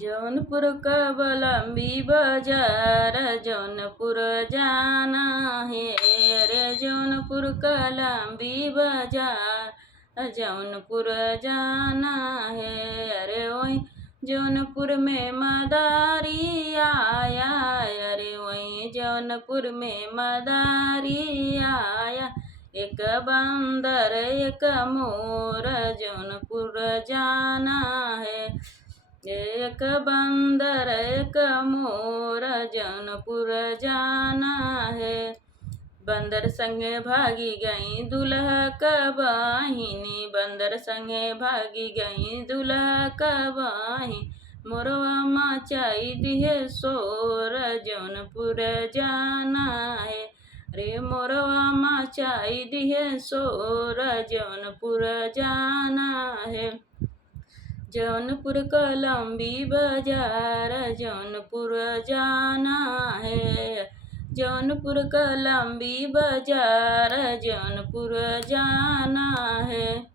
जौनपुर कबलम्बी बाजार जौनपुर जाना है रे। जौनपुर कलम्बी बाजार जौनपुर जाना है। अरे वही जौनपुर में मदारी आया। अरे वही जौनपुर में मदारी आया। एक बंदर एक मोर जौनपुर जाना है। एक बंदर एक मोर जौनपुर जाना है। बंदर संगे भागी गई दुल्हा का बहिनी। बंदर संगे भागी गई दुल्हा का बहिनी। मोरवा मचाई दिए शोर जौनपुर जाना है। रे मोरवा मचाई दिए शोर जौनपुर जाना है। जौनपुर कलम्बी बाजार जौनपुर जाना है। जौनपुर कलम्बी बाजार जौनपुर जाना है।